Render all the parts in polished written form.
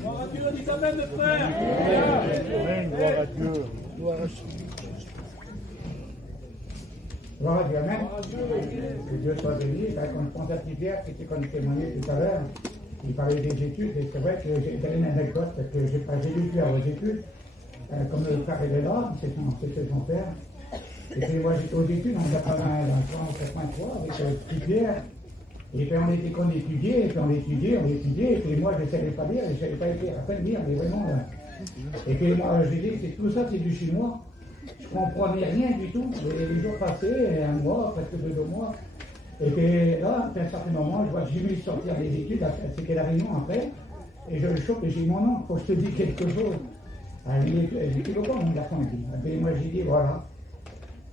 Gloire à Dieu, dis amen, mes frères. Amen, gloire à Dieu. Gloire à Dieu, amen. Que Dieu soit béni. Quand je pense à Pierre, qui était comme témoigné tout à l'heure, il parlait des études, et c'est vrai que j'ai une anecdote, parce que j'ai lu plusieurs études, comme le frère est là, c'était son père. Et puis moi j'étais aux études en 83 avec Pierre. Et puis on était qu'on étudiait, et puis on étudiait, et puis moi je ne savais pas lire, et je ne savais pas écrire, à peine lire, mais vraiment là. Et puis moi j'ai dit, tout ça c'est du chinois. Je ne comprenais rien du tout. Les jours passaient, un mois, presque 2 mois. Et puis là, à un certain moment, je vois Jimmy sortir des études, c'était la réunion après, et je le chope et j'ai dit, mon nom, il faut que je te dise quelque chose. Il dit, pourquoi mon garçon, il dit. Et moi j'ai dit, voilà.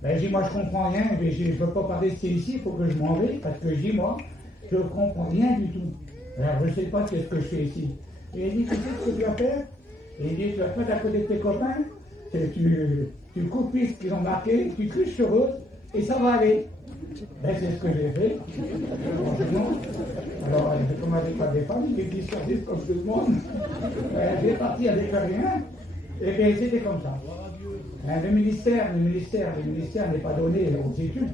Ben, j'ai dit, moi je comprends rien, mais je ne veux pas rester ici, il faut que je m'en vais, parce que j'ai moi, je ne comprends rien du tout. Alors je ne sais pas ce que je fais ici. Et il dit, tu sais ce que tu vas faire? Et il dit, tu vas te mettre à côté de tes copains, tu coupes ce qu'ils ont marqué, tu cliches sur eux, et ça va aller. Ben, c'est ce que j'ai fait. Alors, comme avec pas des femmes, j'ai dit sur 10 comme tout le monde. J'ai parti avec rien, et bien c'était comme ça. Le ministère n'est pas donné aux études.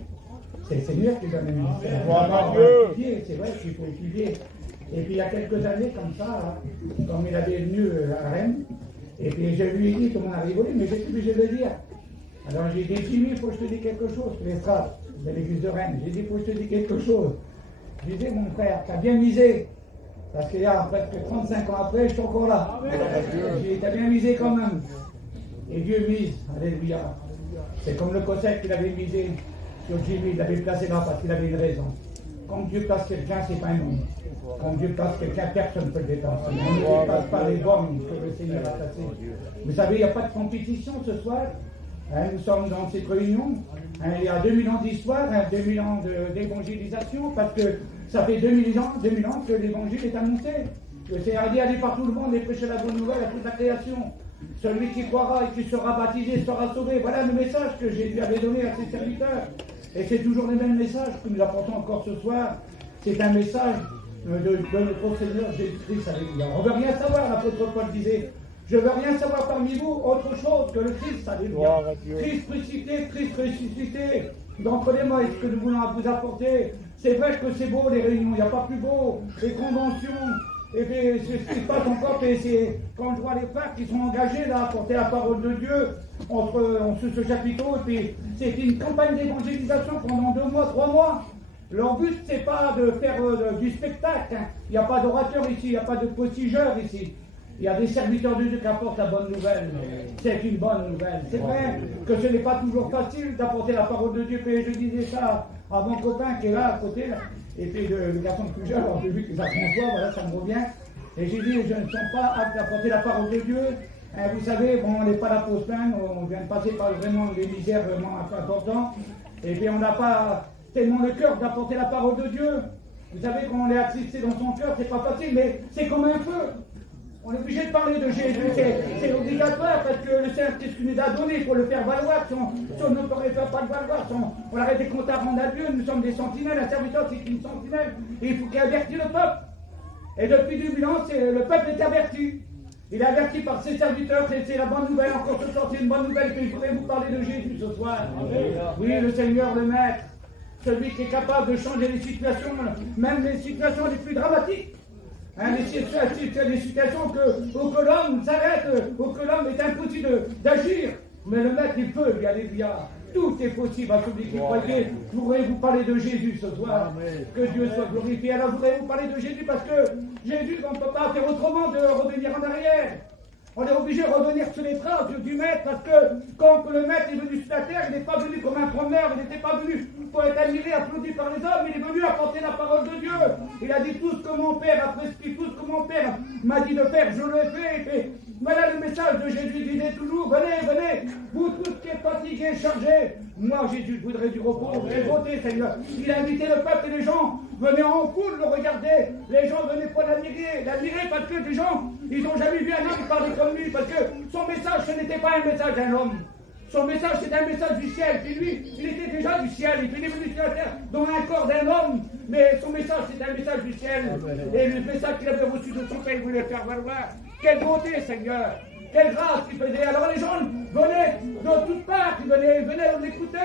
C'est le Seigneur qui donne le ministère. C'est vrai qu'il faut étudier. Et puis il y a quelques années, comme ça, comme il avait venu à Rennes, et puis je lui ai dit, tout le monde a rigolé, mais j'ai obligé de le dire. Alors j'ai dit, Jimmy, il faut que je te dise quelque chose, les frères de l'église de Rennes. J'ai dit, il faut que je te dise quelque chose. Je disais, mon frère, tu as bien misé. Parce qu'il y a presque 35 ans après, je suis encore là. J'ai dit, tu as bien misé quand même. Et Dieu mise, alléluia. C'est comme le Cossack qu'il avait misé sur Jimmy, il l'avait placé là parce qu'il avait une raison. Quand Dieu place quelqu'un, c'est pas un homme. Quand Dieu place quelqu'un, personne ne peut le dépasser. On ne dépasse pas les bornes que le Seigneur a placées. Vous savez, il n'y a pas de compétition ce soir. Nous sommes dans cette réunion. Il y a 2000 ans d'histoire, 2000 ans d'évangélisation, parce que ça fait 2000 ans que l'évangile est annoncé. Le Seigneur dit, allez par tout le monde et prêchez la bonne nouvelle à toute la création. Celui qui croira et qui sera baptisé sera sauvé. Voilà le message que Jésus avait donné à ses serviteurs. Et c'est toujours les mêmes messages que nous apportons encore ce soir. C'est un message de notre Seigneur Jésus-Christ. Alléluia. On ne veut rien savoir, l'apôtre Paul disait. Je ne veux rien savoir parmi vous, autre chose que le Christ. Alléluia. Christ crucifié, Christ ressuscité. D'entre les mains, ce que nous voulons vous apporter. C'est vrai que c'est beau les réunions, il n'y a pas plus beau. Les conventions. Et puis, c'est ce qui se passe encore, c'est quand je vois les frères qui sont engagés là à porter la parole de Dieu sous ce chapiteau, et puis c'est une campagne d'évangélisation pendant 2 mois, 3 mois. Leur but, c'est pas de faire du spectacle. Hein. Il n'y a pas d'orateur ici, il n'y a pas de postigeur ici. Il y a des serviteurs de Dieu qui apportent la bonne nouvelle. C'est une bonne nouvelle. C'est vrai que ce n'est pas toujours facile d'apporter la parole de Dieu. Puis je disais ça à mon copain qui est là à côté. Là. Et puis le garçon plus jeune, alors j'ai vu que ça François, voilà, ça me revient. Et j'ai dit, je ne sens pas apte à porter la parole de Dieu. Vous savez, bon, on n'est pas là pour se plaindre, on vient de passer par vraiment des misères vraiment importantes. Et puis on n'a pas tellement le cœur d'apporter la parole de Dieu. Vous savez, quand on est attristé dans son cœur, c'est pas facile, mais c'est comme un feu. On est obligé de parler de Jésus, c'est obligatoire parce que le Seigneur, c'est ce qu'il nous a donné, il faut le faire valoir. Si on ne pourrait pas le valoir, si on arrête des comptes à rendre à Dieu, nous sommes des sentinelles, un serviteur c'est une sentinelle, et il faut qu'il avertisse le peuple. Et depuis 2000 ans, le peuple est averti. Il est averti par ses serviteurs, c'est la bonne nouvelle, encore ce soir, c'est une bonne nouvelle, qu'il faudrait vous parler de Jésus ce soir. Oui, le Seigneur, le Maître, celui qui est capable de changer les situations, même les situations les plus dramatiques. Hein, les situations où l'homme s'arrête, où l'homme est impossible d'agir. Mais le Maître, il peut, alléluia. Tout est possible à celui qui croit. Je voudrais vous parler de Jésus ce soir. Que Dieu soit glorifié. Alors, je voudrais vous parler de Jésus parce que Jésus, on ne peut pas faire autrement de revenir en arrière. On est obligé de revenir sur les traces du Maître parce que quand le Maître est venu sur la terre, il n'est pas venu comme un promeneur, il n'était pas venu pour être admiré, applaudi par les hommes, il est venu apporter la parole de Dieu. Il a dit tout ce que mon Père a prescrit, tout ce que mon Père m'a dit de faire, je l'ai fait. Et voilà le message de Jésus, il disait toujours, venez, vous tous qui êtes fatigués, chargés. Moi, Jésus, je voudrais du repos, j'ai voté, Seigneur. Il a invité le peuple et les gens venaient en foule le regarder. Les gens venaient pas l'admirer parce que les gens, ils n'ont jamais vu un homme parler comme lui, parce que son message, ce n'était pas un message d'un homme. Son message, c'est un message du ciel. Et lui, il était déjà du ciel. Il est venu sur la terre dans un corps d'un homme. Mais son message, c'est un message du ciel. Et le message qu'il avait reçu de son Père, il voulait le faire valoir. Quelle bonté, Seigneur! Quelle grâce qu'il faisait! Alors les gens venaient de toutes parts, ils venaient l'écouter,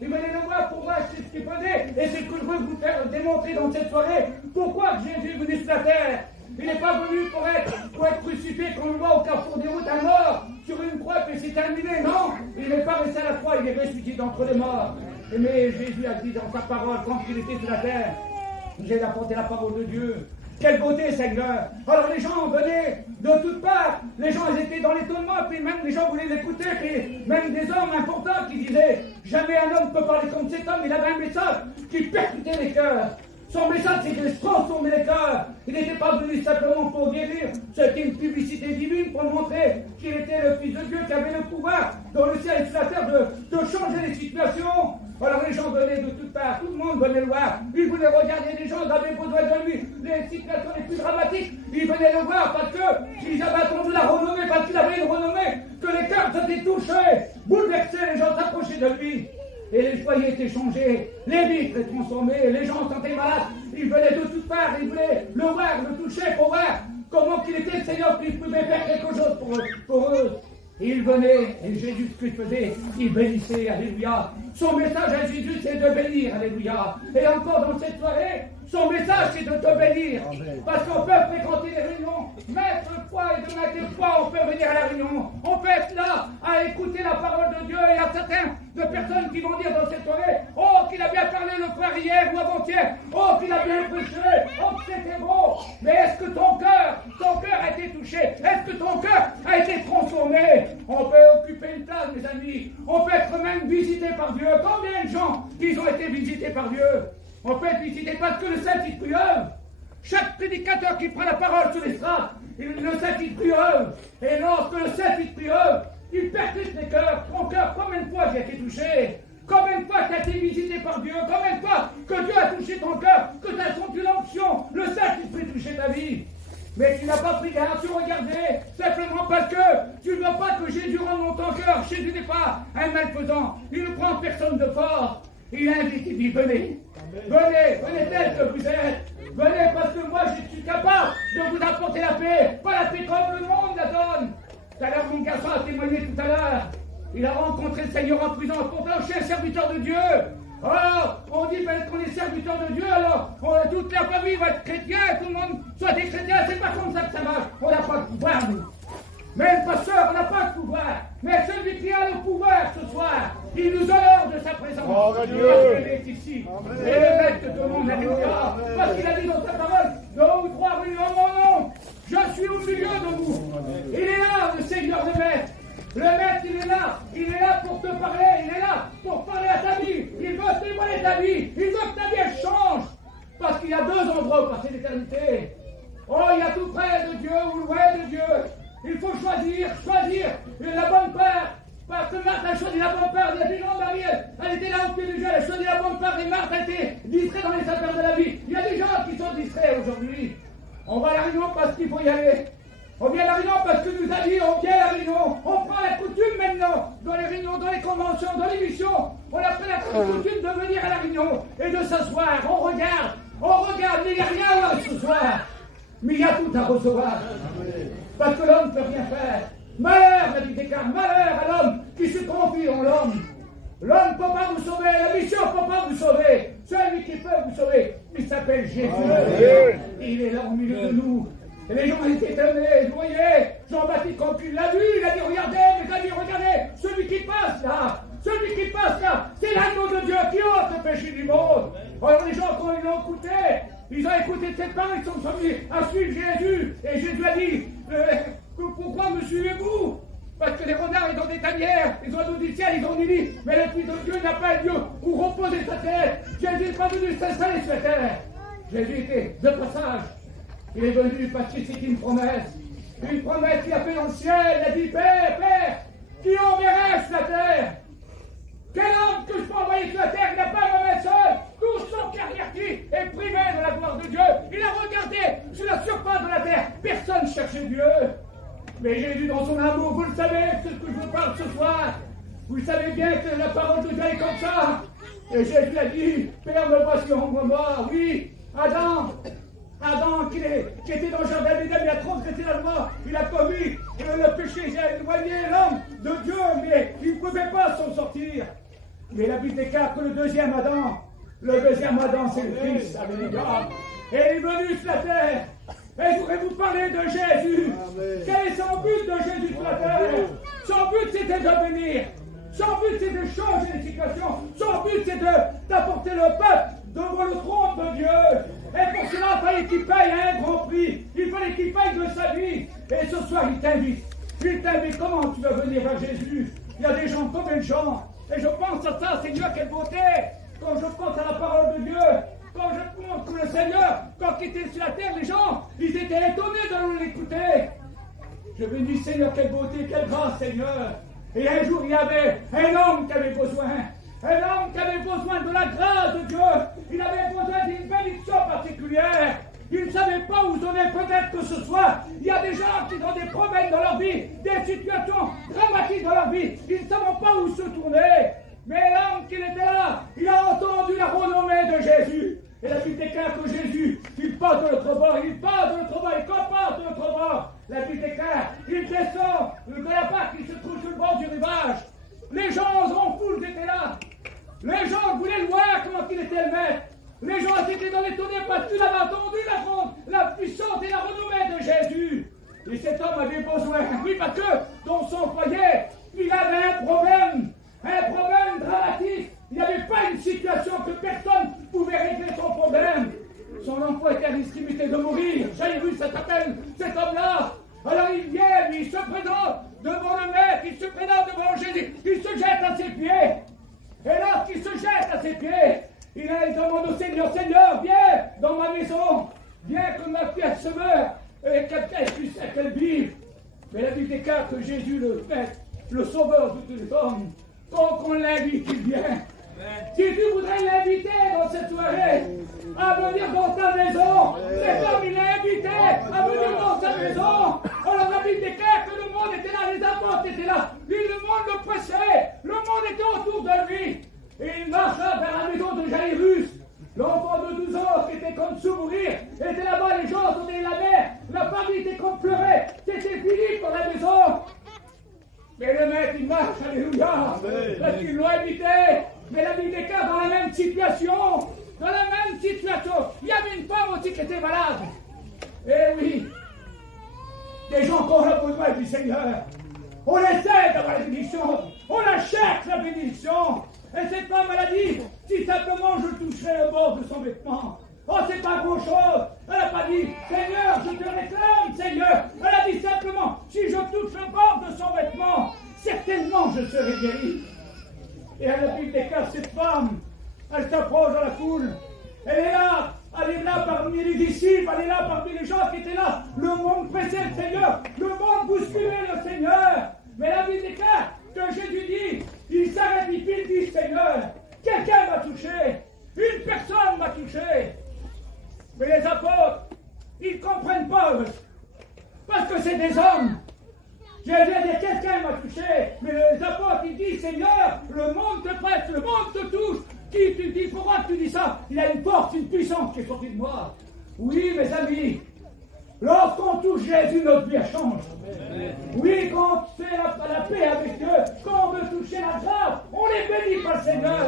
ils venaient le voir pour voir ce qu'il faisait. Et c'est ce que je veux vous faire démontrer dans cette soirée. Pourquoi Jésus est venu sur la terre? Il n'est pas venu pour être crucifié comme on le voit au carrefour des routes à mort, sur une croix, puis c'est terminé. Non, il n'est pas resté à la croix, il est ressuscité d'entre les morts. Mais Jésus a dit dans sa parole, quand il était sur la terre, j'ai apporté la parole de Dieu. Quelle beauté, Seigneur! Alors les gens venaient de toutes parts, les gens ils étaient dans l'étonnement, puis même les gens voulaient l'écouter, puis même des hommes importants qui disaient jamais un homme peut parler comme cet homme, il avait un message qui percutait les cœurs. Son message c'était de transformer les cœurs. Il n'était pas venu simplement pour guérir, c'était une publicité divine pour montrer qu'il était le Fils de Dieu, qui avait le pouvoir dans le ciel et sur la terre de changer les situations. Alors les gens venaient de toutes parts, tout le monde venait le voir. Ils voulaient regarder les gens, ils avaient besoin de lui. Les situations les plus dramatiques, ils venaient le voir parce qu'ils avaient attendu la renommée, parce qu'il avait une renommée, que les cœurs étaient touchés, bouleversés, les gens s'approchaient de lui. Et les foyers étaient changés, les vitres étaient transformées, les gens sentaient malades. Ils venaient de toutes parts, ils voulaient le voir, le toucher pour voir comment qu'il était le Seigneur, qu'il pouvait faire quelque chose pour eux. Et il venait, et Jésus, ce qu'il faisait, il bénissait, alléluia. Son message à Jésus, c'est de bénir, alléluia. Et encore dans cette soirée, son message, c'est de te bénir. Parce qu'on peut fréquenter les réunions, mettre foi et de mettre foi, on peut venir à la réunion. On peut être là, à écouter la parole de Dieu. Et il y a certaines de personnes qui vont dire dans cette soirée, oh, qu'il a bien parlé le frère hier ou avant-hier. Oh, qu'il a bien prêché. Oh, que c'était beau. Mais est-ce que ton cœur a été touché? Est-ce que ton cœur a été transformé? On peut occuper une place, mes amis. On peut être même visité par Dieu. Combien de gens qui ont été visités par Dieu? On peut être visité parce que le Saint-Esprit œuvre. Chaque prédicateur qui prend la parole sur l'estrade, le Saint-Esprit œuvre. Et lorsque le Saint-Esprit œuvre, il percute les cœurs. Ton cœur, combien de fois tu as été touché? Combien de fois tu as été visité par Dieu? Combien de fois que Dieu a touché ton cœur? Que tu as senti l'onction? Le Saint-Esprit touché ta vie? Mais tu n'as pas pris garde, tu regardais, simplement parce que tu ne veux pas que Jésus rentre dans ton cœur. Jésus n'est pas un malfaisant. Il ne prend personne de fort. Il invite, il dit, venez. Venez tel que vous êtes. Venez parce que moi je suis capable de vous apporter la paix. Pas la paix comme le monde la donne. Tout à l'heure, mon garçon a témoigné tout à l'heure. Il a rencontré le Seigneur en prison. Pourtant, je suis un serviteur de Dieu. Alors, on dit qu'on est serviteur de Dieu, alors toute la famille va être chrétien, tout le monde soit des chrétiens, c'est pas comme ça que ça marche. On n'a pas de pouvoir, nous. Mais le pasteur, on n'a pas de pouvoir. Mais celui qui a le pouvoir ce soir, il nous honore de sa présence. Parce qu'il est ici. Et le maître de tout le monde, alléluia. Parce qu'il a dit dans sa parole, 2 ou 3 réunis en mon nom, je suis au milieu de vous. Il est là, le Seigneur, le maître. Le maître, il est là pour te parler, il est là pour parler à ta vie. Il veut témoigner ta vie, il veut que ta vie elle change. Parce qu'il y a 2 endroits où passer l'éternité. Oh, il y a tout près de Dieu ou loin de Dieu. Il faut choisir la bonne part. Parce que Marthe a choisi la bonne part. Il y a des gens, Marie, elle était là au pied du Dieu, elle a choisi la bonne part. Et Marthe a été distraite dans les affaires de la vie. Il y a des gens qui sont distraits aujourd'hui. On va à la réunion parce qu'il faut y aller. On vient à la réunion parce que nous a dit, on vient à la réunion. On prend la coutume maintenant, dans les réunions, dans les conventions, dans les missions. On a pris la coutume de venir à la réunion et de s'asseoir. On regarde, mais il n'y a rien là ce soir. Mais il y a tout à recevoir. Parce que l'homme ne peut rien faire. Malheur, la dit Descartes, malheur à l'homme qui se confie en l'homme. L'homme ne peut pas vous sauver, la mission ne peut pas vous sauver. Celui qui peut vous sauver, il s'appelle Jésus. Il est là au milieu de nous. Et les gens étaient étonnés, vous voyez, Jean-Baptiste, quand il l'a vu, il a dit, regardez, mes amis, regardez, celui qui passe là, c'est l'agneau de Dieu qui ôte le péché du monde. Alors les gens, quand ils l'ont écouté, ils ont écouté cette parole, ils sont mis à suivre Jésus. Et Jésus a dit, pourquoi me suivez-vous? Parce que les renards, ils ont des tanières, ils ont du ciel, ils ont du lit. Mais le Fils de Dieu n'a pas un lieu où reposer sa tête. Jésus n'est pas venu s'installer sur la terre. Jésus était de passage. Il est venu parce que c'est une promesse qu'il a fait dans le ciel. Il a dit, Père, qui enverrai sur la terre? Quel homme que je peux envoyer sur la terre? Il n'a pas un seul. Tout son carrière qui est privé de la gloire de Dieu. Il a regardé sur la surface de la terre. Personne ne cherchait Dieu. Mais Jésus, dans son amour, vous le savez, c'est ce que je vous parle ce soir. Vous savez bien que la parole de Dieu est comme ça. Et Jésus a dit, Père, me voici, envoie-moi. Oui, Adam qui était dans le jardin d'Éden, il a transgressé la loi, il a commis le péché, il a éloigné l'homme de Dieu, mais il ne pouvait pas s'en sortir. Mais la Bible déclare que le deuxième Adam, c'est le Christ, alléluia. Et il est venu sur la terre. Et je voudrais vous parler de Jésus. Amen. Quel est son but de Jésus sur la terre? Son but c'était de venir. Son but c'est de changer les situations. Son but c'est d'apporter le peuple devant le trône de Dieu. Et pour cela, il fallait qu'il paye un grand prix. Il fallait qu'il paye de sa vie. Et ce soir, il t'invite. Il t'invite. Comment tu vas venir vers Jésus? Il y a des gens, combien de gens? Et je pense à ça, Seigneur, quelle beauté. Quand je pense à la parole de Dieu, quand je pense que le Seigneur, quand il était sur la terre, les gens, ils étaient étonnés de l'écouter. Je me dis, Seigneur, quelle beauté, quelle grâce, Seigneur. Et un jour, il y avait un homme qui avait besoin. Un homme qui avait besoin de la grâce de Dieu. Il avait besoin d'une bénédiction particulière. Il ne savait pas où donner, peut-être que ce soir, il y a des gens qui ont des problèmes dans leur vie, des situations dramatiques dans leur vie. Ils ne savent pas où se tourner. Mais l'homme qui était là, il a entendu la renommée de Jésus. Et la Bible déclare que Jésus, il passe de l'autre bord, il passe de l'autre bord, il passe de l'autre bord. La Bible déclare, il descend de la barque qui se trouve sur le bord du rivage. Les gens en foule étaient là. Les gens voulaient voir comment il était le maître. Les gens étaient dans les tonnerres parce qu'ils avaient entendu la puissance et la renommée de Jésus. Et cet homme avait besoin, oui, parce que dans son foyer, il avait un problème dramatique. Il n'y avait pas une situation que personne ne pouvait régler son problème. Son emploi était à l'extrémité de mourir. Jairus, ça s'appelle cet homme-là. Alors il vient, lui, il se présente devant le maître, il se présente devant Jésus, il se jette à ses pieds. Et lorsqu'il se jette à ses pieds, il demande au Seigneur, Seigneur, viens dans ma maison, viens que ma fille se meure et qu'elle vive. Mais la Bible déclare que Jésus, le Maître, le Sauveur de tous les hommes, quand on l'invite, il vient. Si tu voudrais l'inviter dans cette soirée à venir dans ta maison, cet homme il l'a invité à venir dans sa maison. Alors la Bible déclare que le monde était là, les apôtres étaient là, lui, le monde le pressait, le monde était autour de lui. Et il marcha vers la maison de Jairus. L'enfant de 12 ans qui était comme sous mourir était là-bas, les gens donnaient la mer, la famille était comme pleurait, c'était fini pour la maison. Mais le maître il marche, alléluia, parce qu'ils l'ont invité. Mais la Bible déclare dans la même situation, il y avait une femme aussi qui était malade. Eh oui, des gens qui ont besoin du Seigneur. On essaie d'avoir la bénédiction, on la cherche la bénédiction. Et cette femme, elle a dit, si simplement je toucherais le bord de son vêtement. Oh, c'est pas grand-chose. Elle n'a pas dit, Seigneur, je te réclame, Seigneur. Elle a dit simplement, si je touche le bord de son vêtement, certainement je serai guéri. Et à la Bible déclare cette femme, elle s'approche dans la foule. Elle est là parmi les disciples, elle est là parmi les gens qui étaient là. Le monde pressait le Seigneur, le monde bousculait le Seigneur. Mais la Bible déclare que Jésus dit, il s'arrête, il dit, Seigneur, quelqu'un m'a touché, une personne m'a touché. Mais les apôtres, ils ne comprennent pas, parce que c'est des hommes. Jésus a dit, quelqu'un m'a touché, mais les apôtres, ils disent, Seigneur, le monde te presse, le monde te touche. Qui tu dis, pourquoi tu dis ça? Il y a une force, une puissance qui est sortie de moi. Oui, mes amis, lorsqu'on touche Jésus, notre vie change. Oui, quand on fait la paix avec Dieu, quand on veut toucher la grâce, on est béni par le Seigneur.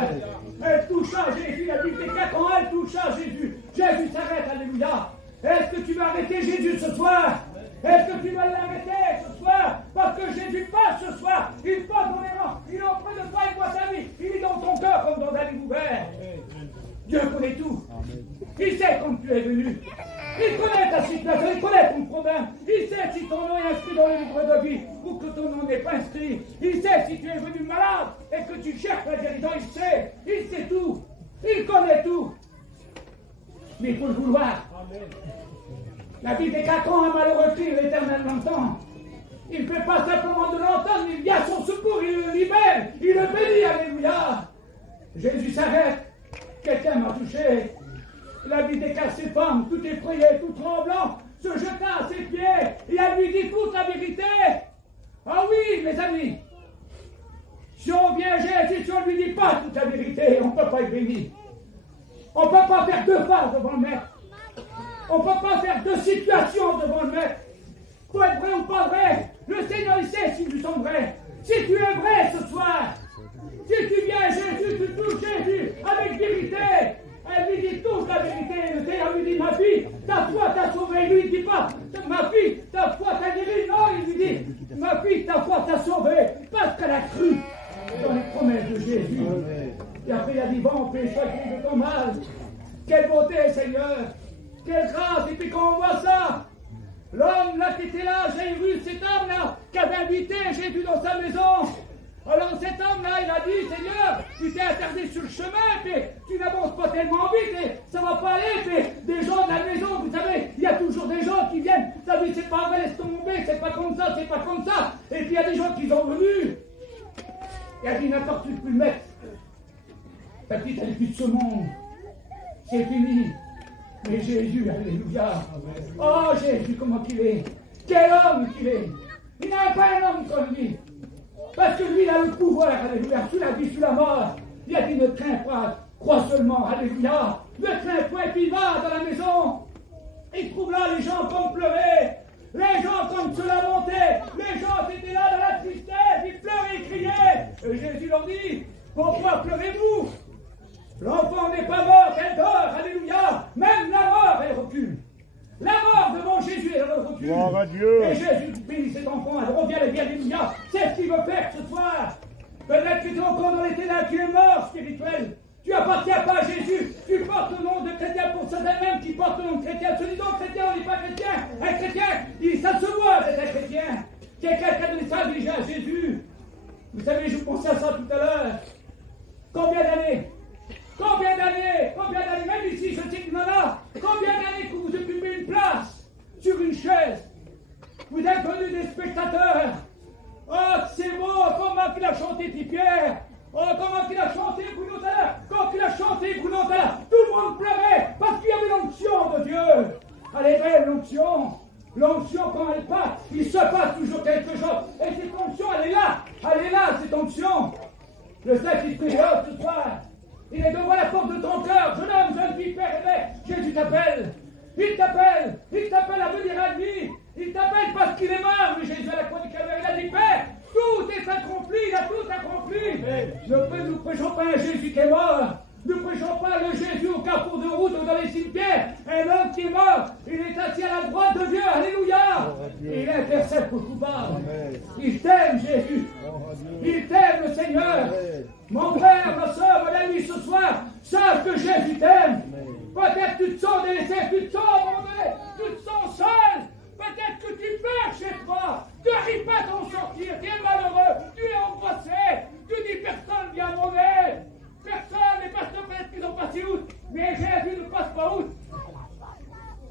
Elle touche à Jésus, la Bible déclare quand elle touche à Jésus, Jésus s'arrête, alléluia. Est-ce que tu vas arrêter Jésus ce soir? Est-ce que tu vas l'arrêter ce soir? Parce que Jésus passe ce soir, il passe dans les rangs, il est auprès de toi, il voit ta vie, il est dans ton cœur comme dans un livre ouvert. Dieu connaît tout. Il sait quand tu es venu. Il connaît ta situation, il connaît ton problème. Il sait si ton nom est inscrit dans le livre de vie ou que ton nom n'est pas inscrit. Il sait si tu es venu malade et que tu cherches la guérison. Il sait tout. Il connaît tout. Mais il faut le vouloir. La Bible déclare quand un malheureux crie, l'Éternel l'entend. Il ne fait pas simplement de l'entendre, il vient à son secours, il le libère, il le bénit, alléluia. Jésus s'arrête. Quelqu'un m'a touché. La Bible déclare ses femmes, tout effrayé, tout tremblant, se jeta à ses pieds et elle lui dit toute la vérité. Ah oui, mes amis, Si on vient à Jésus, si on ne lui dit pas toute la vérité, on ne peut pas être béni. On ne peut pas faire deux phases devant le maître. On ne peut pas faire deux situations devant le maître. Il faut être vrai ou pas vrai. Le Seigneur, il sait si nous sommes vrais. Si tu es vrai ce soir, si tu viens à Jésus, tu touches Jésus avec vérité. Elle lui dit toute la vérité. Le Seigneur lui dit, ma fille, ta foi t'a sauvée. Il lui dit pas, ma fille, ta foi t'a guéri. Non, il lui dit, ma fille, ta foi t'a sauvée. Parce qu'elle a cru dans les promesses de Jésus. Et après, il a dit, va en paix, sois guéri de ton mal. Quelle beauté, Seigneur. Quelle grâce. Et puis quand on voit ça, l'homme là qui était là, Jairus, cet homme là, qui avait invité Jésus dans sa maison. Alors cet homme-là, il a dit, Seigneur, tu t'es attardé sur le chemin, puis tu n'avances pas tellement vite, et ça va pas aller, puis des gens de la maison, vous savez, il y a toujours des gens qui viennent, ça dit, c'est pas vrai, laisse tomber, c'est pas comme ça, c'est pas comme ça, et puis il y a des gens qui sont venus. Il a dit, n'importe où tu peux le mettre. Ta petite, elle est plus de ce monde. C'est fini. Mais Jésus, alléluia. Oh Jésus, comment qu'il est. Quel homme qu'il est. Il n'y a pas un homme comme lui. Parce que lui, il a le pouvoir, alléluia, sur la vie, sur la mort. Il a dit, ne crains pas, crois seulement, alléluia. Ne crains pas, et puis il va dans la maison. Il trouve là les gens comme pleuraient, les gens comme se lamentaient, les gens qui étaient là dans la tristesse, ils pleuraient, ils criaient. Et Jésus leur dit, pourquoi pleurez-vous? L'enfant n'est pas mort, elle dort, alléluia. Même la mort, elle recule. La mort devant Jésus, elle recule. Gloire à Dieu. Et Jésus bénit cet enfant, elle revient, elle dit alléluia. C'est ce qu'il veut faire ce soir. Peut-être que tu es encore dans les ténèbres, tu es mort spirituel. Tu n'appartiens pas à Jésus. Tu portes le nom de chrétien pour certains même qui portent le nom de chrétien. Se disant chrétien, on n'est pas chrétien. Un chrétien, ça se voit d'être un chrétien. Quelqu'un qui a donné ça déjà à Jésus. Vous savez, je pensais à ça tout à l'heure. Combien d'années? Combien d'années, même ici, je sais qu'il y en a, combien d'années que vous occupez une place sur une chaise? Vous êtes venus des spectateurs. Oh, c'est beau, comment qu'il a chanté Pierre. Oh, comment qu'il a chanté Bruno Tala. Quand il a chanté Bruno Tala, tout le monde pleurait parce qu'il y avait l'onction de Dieu. Elle est belle, l'onction. L'onction, quand elle passe, il se passe toujours quelque chose. Et cette onction, elle est là, cette onction. Le Saint-Esprit est là ce soir. Il est devant la porte de ton cœur, jeune homme, jeune fille, père et mère. Jésus t'appelle. Il t'appelle à venir à lui. Il t'appelle parce qu'il est mort. Mais Jésus à la croix du Calvaire, il a dit, Père, tout est accompli, il a tout accompli. Nous ne prêchons pas un Jésus qui est mort. Nous ne prêchons pas le Jésus au carrefour de route ou dans les cimetières. Un homme qui est mort, il est assis à la droite de Dieu, alléluia. Et il intercède pour coupables. Il t'aime, Jésus. Il t'aime, le Seigneur. Mon frère, ma soeur, mon ami, ce soir, sache que Jésus t'aime. Peut-être tu te sens délaissé, tu te sens abandonné, tu te sens seul. Peut-être que tu peurs chez toi. Tu n'arrives pas à t'en sortir, tu es malheureux, tu es angoissé. Tu dis personne vient à mon aide. Personne, les pasteurs peut-être qu'ils ont passé outre, mais Jésus ne passe pas outre.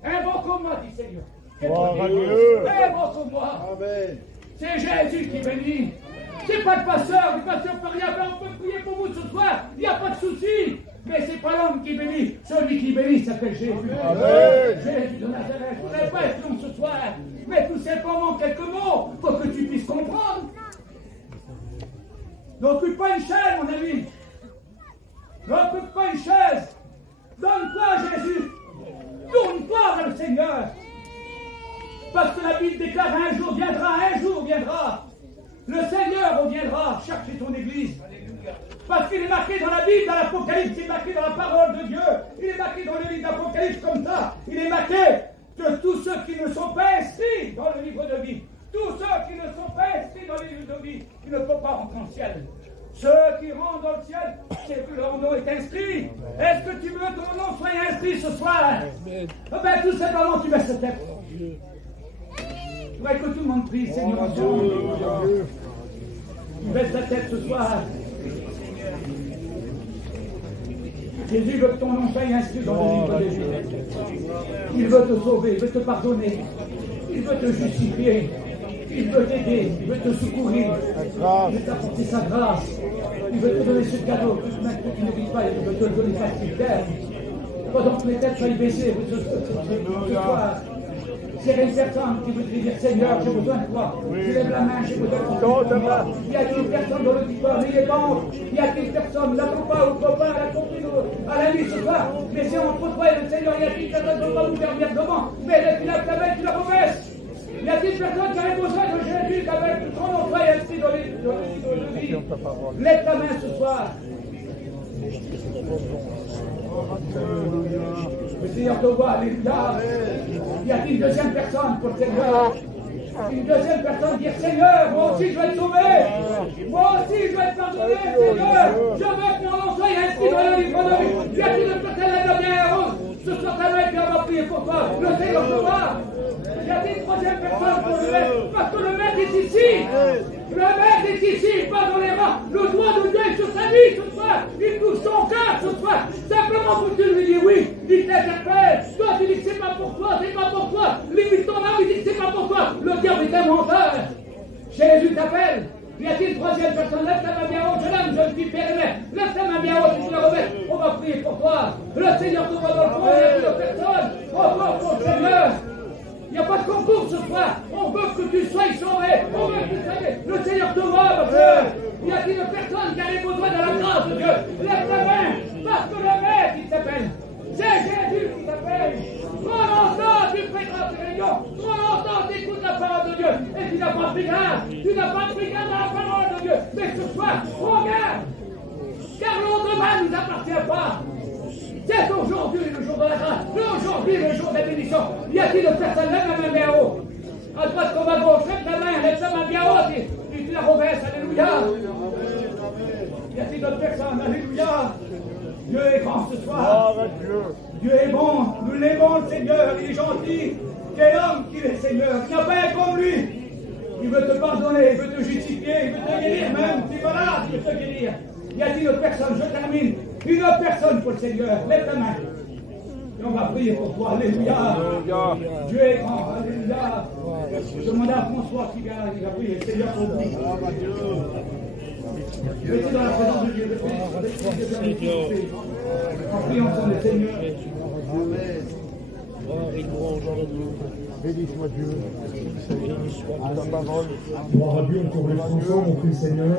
Invoque-moi, dit Seigneur. Gloire à Dieu. Invoque-moi. Amen. C'est Jésus qui bénit. C'est pas le pasteur, le pasteur ne peut rien faire, on peut prier pour vous ce soir, il n'y a pas de souci. Mais c'est pas l'homme qui bénit, celui qui bénit s'appelle Jésus. Amen. Jésus de Nazareth, je ne voudrais pas être long ce soir, mais tout simplement quelques mots pour que tu puisses comprendre. N'occupe pas une chaise, mon ami. N'occupe pas une chaise. Donne-toi à Jésus. Tourne-toi vers le Seigneur. Parce que la Bible déclare un jour viendra. Le Seigneur reviendra chercher son Église. Parce qu'il est marqué dans la Bible, dans l'Apocalypse, il est marqué dans la parole de Dieu. Il est marqué dans le livre d'Apocalypse comme ça. Il est marqué que tous ceux qui ne sont pas inscrits dans le livre de vie, tous ceux qui ne sont pas inscrits dans le livre de vie, ils ne peuvent pas rentrer en ciel. Ceux qui rentrent dans le ciel, c'est que leur nom est inscrit. Est-ce que tu veux que ton nom soit inscrit ce soir? Eh bien, tout simplement, tu baisses ta tête. Je voudrais que tout le monde prie, Seigneur. Tu baisses ta tête ce soir. Jésus veut que ton nom soit inscrit dans le livre de Dieu. Il veut te sauver, il veut te pardonner, il veut te justifier, il veut t'aider, il veut te secourir, il veut t'apporter sa grâce, il veut te donner ce cadeau que tu ne vis pas, il veut te le donner facile. Pendant que les têtes soient baissées ce soir, S'il y a une personne qui veut te dire Seigneur, j'ai besoin de toi, tu lèves la main, j'ai besoin de toi. Y a-t-il personne dans l'auditoire, n'ayez pas honte. Y a-t-il personne, la papa ou le copain, la copine, à la nuit ce soir, mais c'est entre toi et le Seigneur, y a-t-il personne qui ne va pas vous faire venir devant, mais tu lèves ta main, tu la rebaisses. Y a-t-il personne qui a besoin de Jésus, avec son entrée et inscrit dans les vie? Lève ta main ce soir. Le Seigneur te voit, alléluia. Y a-t-il une deuxième personne pour le Seigneur? Une deuxième personne dire Seigneur, moi aussi je vais être sauvé. Moi aussi je vais être pardonné, Seigneur. Je veux que mon nom soit inscrit dans le livre de vie. Y a-t-il une personne la dernière rose? Ce soir ta main, puis on va prier pour toi. Le Seigneur te voit. Y a-t-il une troisième personne pour le maître? Parce que le maître est ici. Le maître est ici, pas dans les rangs. Le doigt de Dieu est sur sa vie ce soir. Il touche son cœur ce soir. Simplement pour que tu lui dis oui. Il t'interpelle. Toi, tu dis que c'est pas pour toi, c'est pas pour toi. Limite ton âme, il dit que c'est pas pour toi. Le diable est un menteur. Jésus t'appelle. Y a-t-il une troisième personne? Lève ta main bien haute, jeune homme, jeune fille, père et mère. Lève ta main bien haute, tu la remets. On va prier pour toi. Le Seigneur te voit dans le fond, il y a plus de personne. Encore pour le Seigneur. Il n'y a pas de concours ce soir. On veut que tu sois sauvé. On veut que tu sois sauvé. Le Seigneur te voit, ma soeur. Y a-t-il une personne qui a les besoins de la grâce de Dieu? Lève ta main, parce que le maître qui t'appelle. C'est Jésus qui t'appelle. Trop longtemps tu prêteras tes réunions. Trop longtemps tu écoutes la parole de Dieu. Et tu n'as pas pris garde. Tu n'as pas pris garde à la parole de Dieu. Mais ce soir, regarde. Car le lendemain ne nous appartient pas. C'est aujourd'hui le jour de la grâce. Aujourd'hui le jour de la bénédiction. Y a-t-il de personne? Lève la main bien haut. À droite comme à gauche. Lève ta main. Lève ta main bien haute. Et tu la rebaisses. Alléluia. Y a-t-il d'autres personnes? Alléluia. Dieu est grand ce soir. Dieu est bon. Nous l'aimons le Seigneur. Il est gentil. Quel homme qu'il est Seigneur. Il n'y a pas un comme lui. Il veut te pardonner. Il veut te justifier. Il veut te guérir même. Tu es malade. Il veut te guérir. Y a-t-il une autre personne? Je termine. Une autre personne pour le Seigneur. Lève ta main. Et on va prier pour toi. Alléluia. Dieu est grand. Alléluia. Je demande à François qui vient. Il va prier. Seigneur pour vous. Mettez dans la présence de Dieu. En priant ensemble le Seigneur. Bénis-moi Dieu. Ta parole. Gloire à Dieu, on tourne les chansons, mon Christ Seigneur.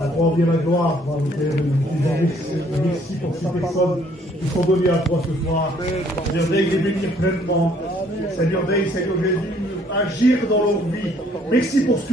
À toi revient la gloire, merci pour ces personnes qui sont données à toi ce soir. Seigneur, veille les bénir pleinement. Seigneur, veille, Seigneur Jésus, agir dans leur vie. Merci pour ce